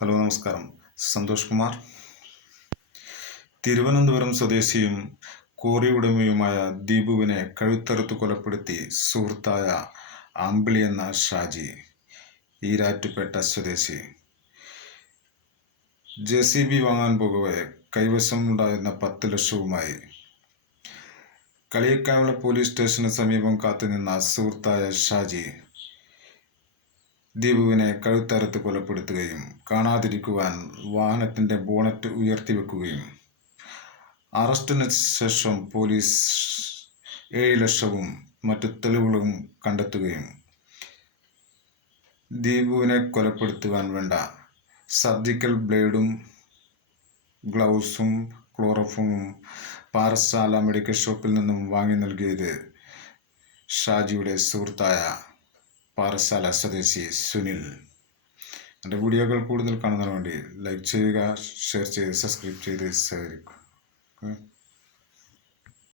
Hello നമസ്കാരം. സന്തോഷ് കുമാർ. തിരുവനന്തപുരം സ്വദേശിയും quarry ഉടമയുമായ ദീപുവിനെ കഴുത്തറുത്ത് കൊലപ്പെടുത്തി സുഹൃത്തായ അമ്പിളി എന്ന ഷാജി, ഈരാറ്റുപേട്ട സ്വദേശി. JCB വാങ്ങാൻ പോകവെ കൈവശമുണ്ടായിരുന്ന 10 ലക്ഷവുമായി കളിയിക്കാവിള പോലീസ് സ്റ്റേഷന് സമീപം കാത്തുനിന്ന സുഹൃത്തായ ഷാജി ദീപുവിനെ കഴുത്തറുത്ത് കൊലപ്പെടുത്തുകയും കാണാതിരിക്കുവാൻ വാഹനത്തിന്റെ ബോണറ്റ് ഉയർത്തിവെക്കുകയും അറസ്റ്റിന് ശേഷം പോലീസ് 7 ലക്ഷവും മറ്റു തെളിവുകളും കണ്ടെത്തുകയും ദീപുവിനെ കൊലപ്പെടുത്തുവാൻ വേണ്ട സർജിക്കൽ ബ്ലേഡും ഗ്ലൗസും ക്ലോറോഫോമും പാറശാല മെഡിക്കൽ ഷോപ്പിൽ നിന്നും വാങ്ങി നൽകിയത് ഷാജിയുടെ സുഹൃത്തായ പാറശാല സ്വദേശി സുനിൽ. എൻ്റെ വീഡിയോകൾ കൂടുതൽ കാണുന്നതിന് വേണ്ടി ലൈക്ക് ചെയ്യുക, ഷെയർ ചെയ്ത് സബ്സ്ക്രൈബ് ചെയ്ത് സഹകരിക്കുക.